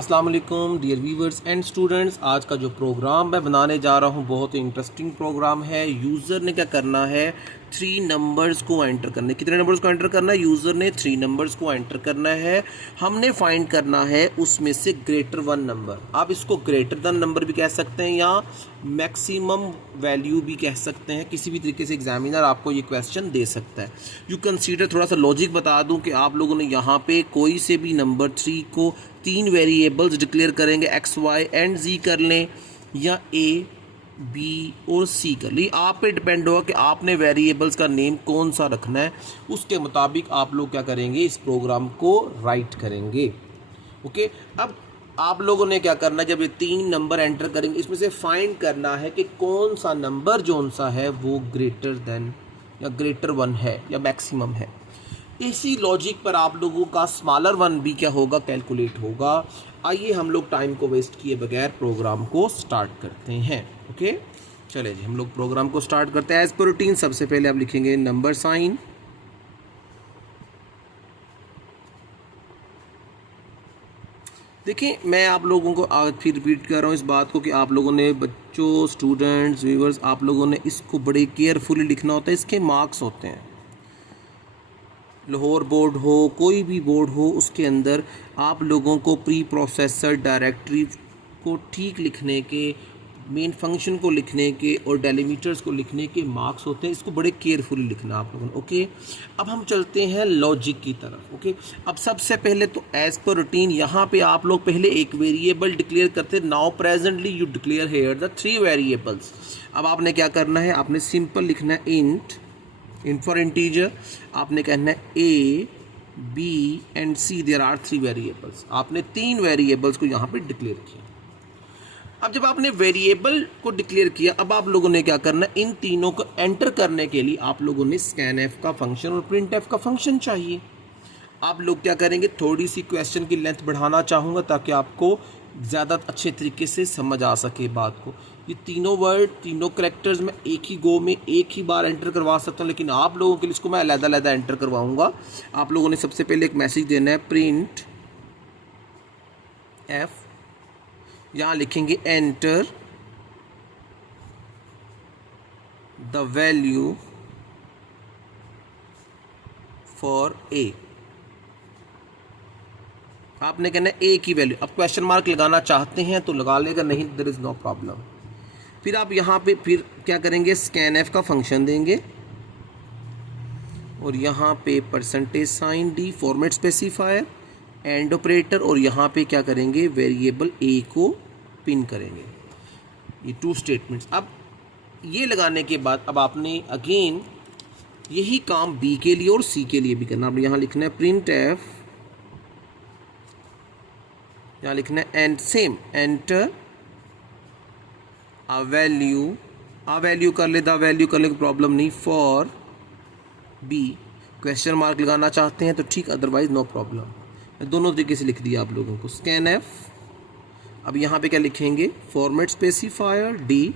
अस्सलाम वालेकुम dear viewers and students. आज का जो प्रोग्राम मैं बनाने जा रहा हूँ बहुत ही इंटरेस्टिंग प्रोग्राम है। यूज़र ने क्या करना है, 3 नंबर्स को एंटर करने। कितने नंबर्स को एंटर करना है? यूज़र ने 3 नंबर्स को एंटर करना है। हमने फाइंड करना है उसमें से ग्रेटर 1 नंबर। आप इसको ग्रेटर देन नंबर भी कह सकते हैं या मैक्सिमम वैल्यू भी कह सकते हैं। किसी भी तरीके से एग्जामिनर आपको ये क्वेश्चन दे सकता है। यू कंसीडर, थोड़ा सा लॉजिक बता दूं कि आप लोगों ने यहाँ पे कोई से भी नंबर 3 को 3 वेरिएबल्स डिक्लेयर करेंगे, एक्स वाई एंड जी कर लें या ए बी और सी कर ली। आप पे डिपेंड होगा कि आपने वेरिएबल्स का नेम कौन सा रखना है। उसके मुताबिक आप लोग क्या करेंगे, इस प्रोग्राम को राइट करेंगे। ओके, अब आप लोगों ने क्या करना है, जब ये 3 नंबर एंटर करेंगे इसमें से फाइंड करना है कि कौन सा नंबर जो सा है वो ग्रेटर देन या ग्रेटर 1 है या मैक्सिमम है। इसी लॉजिक पर आप लोगों का स्मॉलर 1 भी क्या होगा, कैलकुलेट होगा। आइए हम लोग टाइम को वेस्ट किए बगैर प्रोग्राम को स्टार्ट करते हैं। ओके, चले जी हम लोग प्रोग्राम को स्टार्ट करते हैं। एज पर रूटीन सबसे पहले आप लिखेंगे नंबर साइन, देखिए मैं आप लोगों को आज फिर रिपीट कर रहा हूँ इस बात को कि आप लोगों ने, बच्चों, स्टूडेंट्स, व्यूवर्स, आप लोगों ने इसको बड़े केयरफुली लिखना होता है। इसके मार्क्स होते हैं। लाहौर बोर्ड हो, कोई भी बोर्ड हो, उसके अंदर आप लोगों को प्री प्रोसेसर डायरेक्टरी को ठीक लिखने के, मेन फंक्शन को लिखने के और डेलीमीटर्स को लिखने के मार्क्स होते हैं। इसको बड़े केयरफुली लिखना आप लोगों ने। ओके, अब हम चलते हैं लॉजिक की तरफ। ओके, अब सबसे पहले तो एज पर रूटीन यहाँ पे आप लोग पहले एक वेरिएबल डिक्लेयर करते। Now presently you declare here the 3 variables. अब आपने क्या करना है, आपने सिंपल लिखना है इंट फॉर इंटीजर। आपने कहना है A B and C, there are 3 variables. आपने 3 वेरिएबल्स को यहाँ पे डिक्लेयर किया। अब जब आपने वेरिएबल को डिक्लेयर किया, अब आप लोगों ने क्या करना है, इन तीनों को एंटर करने के लिए आप लोगों ने स्कैन एफ का फंक्शन और प्रिंट एफ का फंक्शन चाहिए। आप लोग क्या करेंगे, थोड़ी सी क्वेश्चन की लेंथ बढ़ाना चाहूँगा ताकि आपको ज़्यादा अच्छे तरीके से समझ आ सके बात को। ये तीनों वर्ड, तीनों करेक्टर्स मैं एक ही गो में एक ही बार एंटर करवा सकता हूँ, लेकिन आप लोगों के लिए इसको मैं अलग-अलग एंटर करवाऊँगा। आप लोगों ने सबसे पहले एक मैसेज देना है, प्रिंट एफ, यहाँ लिखेंगे enter the value for a. आपने कहना है ए की वैल्यू। अब क्वेश्चन मार्क लगाना चाहते हैं तो लगा लेगा, नहीं देयर इज़ नो प्रॉब्लम। फिर आप यहाँ पे फिर क्या करेंगे, स्कैन एफ का फंक्शन देंगे और यहाँ पे percentage sign D, format specifier, and operator, और यहाँ पे क्या करेंगे, वेरिएबल ए को पिन करेंगे। ये 2 स्टेटमेंट्स। अब ये लगाने के बाद अब आपने अगेन यही काम बी के लिए और सी के लिए भी करना। अब यहाँ लिखना है प्रिंट एफ, यहाँ लिखना है and same enter a value कर ले, द वैल्यू कर ले, प्रॉब्लम नहीं, फॉर बी। क्वेश्चन मार्क लगाना चाहते हैं तो ठीक, अदरवाइज नो प्रॉब्लम। दोनों तरीके से लिख दिया आप लोगों को। स्कैन एफ, अब यहाँ पे क्या लिखेंगे, format specifier D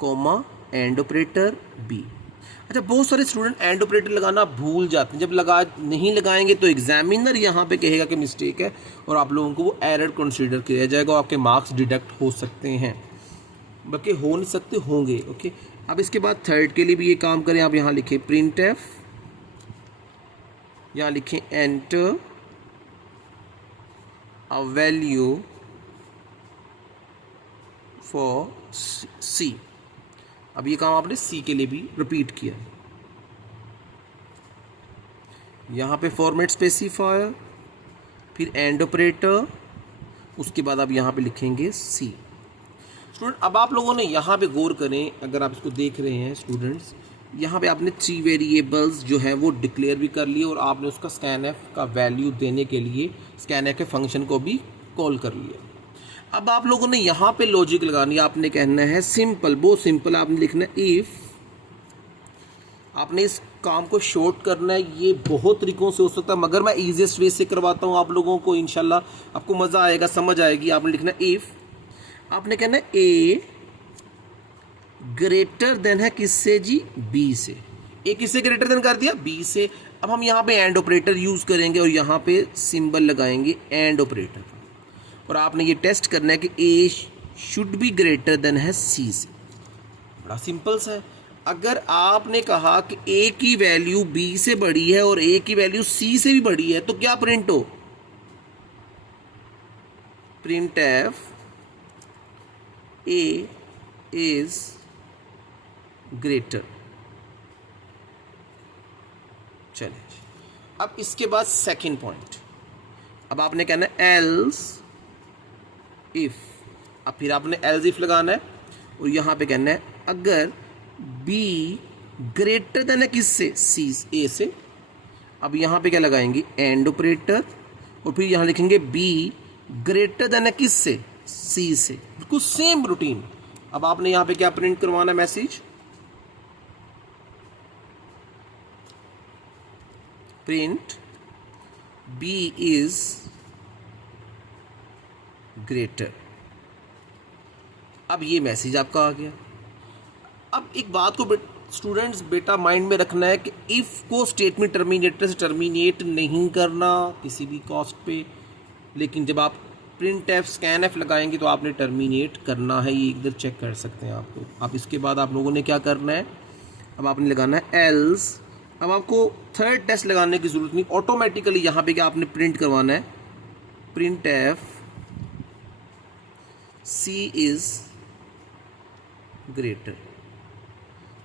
comma and operator B. अच्छा, बहुत सारे स्टूडेंट एंड ऑपरेटर लगाना भूल जाते हैं। जब नहीं लगाएंगे तो एग्जामिनर यहाँ पे कहेगा कि मिस्टेक है और आप लोगों को वो एरर कंसीडर किया जाएगा और आपके मार्क्स डिडक्ट हो सकते हैं, बल्कि हो नहीं सकते, होंगे। ओके, अब इसके बाद थर्ड के लिए भी ये काम करें। आप यहाँ लिखें प्रिंट एफ, यहाँ लिखें एंटर अ वैल्यू फॉर सी। अब ये काम आपने सी के लिए भी रिपीट किया। यहाँ पे फॉर्मेट स्पेसिफायर, फिर एंड ऑपरेटर, उसके बाद आप यहाँ पे लिखेंगे सी। स्टूडेंट, अब आप लोगों ने यहाँ पे गौर करें, अगर आप इसको देख रहे हैं स्टूडेंट्स, यहाँ पे आपने 3 वेरिएबल्स जो है वो डिक्लेयर भी कर लिए और आपने उसका स्कैन एफ का वैल्यू देने के लिए स्कैन एफ के फंक्शन को भी कॉल कर लिया। अब आप लोगों ने यहाँ पे लॉजिक लगानी है। आपने कहना है सिंपल, बहुत सिंपल, आपने लिखना है इफ। आपने इस काम को शॉर्ट करना है। ये बहुत तरीकों से हो सकता है, मगर मैं ईजीएस्ट वे से करवाता हूँ आप लोगों को, इंशाल्लाह आपको मज़ा आएगा, समझ आएगी। आपने लिखना है इफ, आपने कहना है ए ग्रेटर देन है किससे जी, बी से। ए किससे ग्रेटर देन कर दिया, बी से। अब हम यहाँ पे एंड ऑपरेटर यूज़ करेंगे और यहाँ पे सिंबल लगाएंगे एंड ऑपरेटर। और आपने ये टेस्ट करना है कि ए शुड बी ग्रेटर देन है सी से। बड़ा सिंपल सा है। अगर आपने कहा कि ए की वैल्यू बी से बड़ी है और ए की वैल्यू सी से भी बड़ी है, तो क्या प्रिंट हो? Print F A is greater. चलिए, अब इसके बाद सेकंड पॉइंट, अब आपने कहना है एल्स इफ। अब फिर आपने एल्स इफ लगाना है और यहां पे कहना है अगर बी ग्रेटर देन है किससे? सी, ए से। अब यहां पे क्या लगाएंगे? एंड ऑपरेटर, और फिर यहां लिखेंगे बी ग्रेटर देन है किससे? सी से। बिल्कुल सेम रूटीन। अब आपने यहां पे क्या प्रिंट करवाना है? Message print B is greater. अब ये मैसेज आपका आ गया। अब एक बात को स्टूडेंट्स बेटा माइंड में रखना है कि इफ़ को स्टेटमेंट टर्मिनेटर से टर्मिनेट नहीं करना किसी भी कॉस्ट पे, लेकिन जब आप प्रिंट एफ स्कैन एफ लगाएंगे तो आपने टर्मिनेट करना है। ये इधर चेक कर सकते हैं आप लोग। अब इसके बाद आप लोगों ने क्या करना है? अब आपने लगाना है एल्स। अब आपको थर्ड टेस्ट लगाने की ज़रूरत नहीं, ऑटोमेटिकली यहाँ पे क्या आपने प्रिंट करवाना है? Print F C is greater.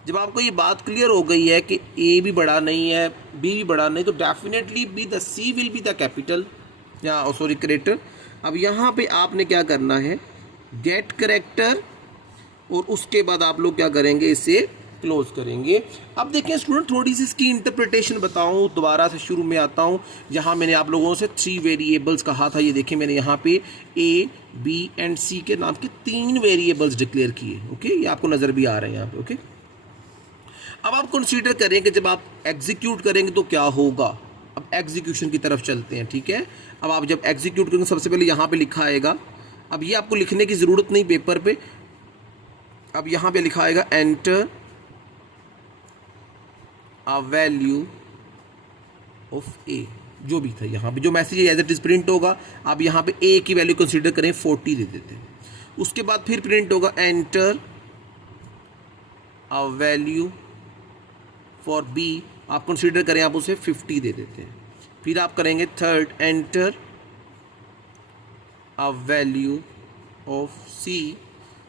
जब आपको ये बात क्लियर हो गई है कि ए भी बड़ा नहीं है, बी भी बड़ा नहीं, तो definitely B the C will be the capital या सॉरी ग्रेटर। अब यहाँ पे आपने क्या करना है? गेट करेक्टर, और उसके बाद आप लोग क्या करेंगे? इसे क्लोज करेंगे। अब देखें स्टूडेंट, थोड़ी सी इसकी इंटरप्रिटेशन बताऊँ, दोबारा से शुरू में आता हूँ। जहाँ मैंने आप लोगों से 3 वेरिएबल्स कहा था, ये देखें मैंने यहाँ पे ए बी एंड सी के नाम के 3 वेरिएबल्स डिक्लेयर किए। ओके, ये आपको नज़र भी आ रहे हैं यहाँ पे। ओके, अब आप कंसीडर करें कि जब आप एग्जीक्यूट करेंगे तो क्या होगा। अब एग्जीक्यूशन की तरफ चलते हैं, ठीक है। अब आप जब एग्जीक्यूट करेंगे सबसे पहले यहाँ पे लिखा आएगा। अब ये आपको लिखने की ज़रूरत नहीं पेपर पे। अब यहाँ पे लिखा आएगा enter a value of A, जो भी था यहाँ पे जो message as it is print होगा। आप यहाँ पे ए की वैल्यू कंसीडर करें 40 दे देते हैं। उसके बाद फिर प्रिंट होगा enter a value for B, आप कंसीडर करें आप उसे 50 दे देते हैं। फिर आप करेंगे third enter a value of C,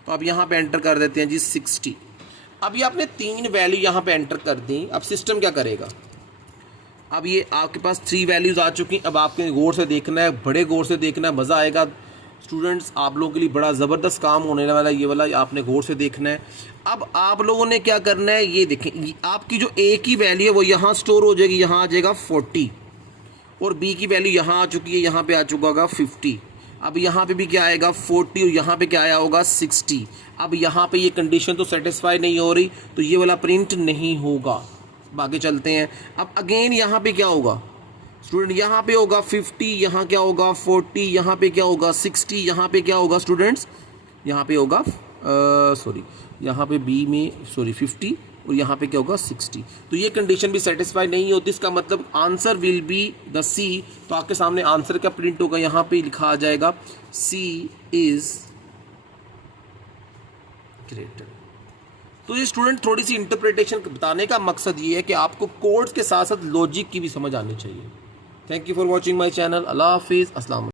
तो अब यहाँ पे एंटर कर देते हैं जी 60। अब ये आपने 3 वैल्यू यहाँ पे एंटर कर दी। अब सिस्टम क्या करेगा? अब ये आपके पास 3 वैल्यूज आ चुकी। अब आपके गौर से देखना है, बड़े गौर से देखना है, मज़ा आएगा स्टूडेंट्स। आप लोगों के लिए बड़ा ज़बरदस्त काम होने वाला ये वाला, आपने गौर से देखना है। अब आप लोगों ने क्या करना है? ये देखें, आपकी जो ए की वैल्यू है वो यहाँ स्टोर हो जाएगी, यहाँ आ जाएगा 40, और बी की वैल्यू यहाँ आ चुकी है, यहाँ पे आ चुका होगा 50। अब यहाँ पे भी क्या आएगा? 40, और यहाँ पे क्या आया होगा? 60। अब यहाँ पे ये कंडीशन तो सेटिस्फाई नहीं हो रही, तो ये वाला प्रिंट नहीं होगा। आगे चलते हैं। अब अगेन यहाँ पे क्या होगा स्टूडेंट? यहाँ पे होगा 50, यहाँ क्या होगा 40, यहाँ पे क्या होगा 60, यहाँ पे क्या होगा स्टूडेंट्स? यहाँ पे होगा यहाँ पे बी में 50, और यहाँ पे क्या होगा 60। तो ये कंडीशन भी सेटिस्फाई नहीं होती, इसका मतलब आंसर विल बी द सी। तो आपके सामने आंसर क्या प्रिंट होगा? यहाँ पे लिखा आ जाएगा सी इज ग्रेटर। तो ये स्टूडेंट थोड़ी सी इंटरप्रिटेशन बताने का मकसद ये है कि आपको कोड्स के साथ साथ लॉजिक की भी समझ आनी चाहिए। Thank you for watching my channel. अल्लाह हाफिज़। अस्सलाम।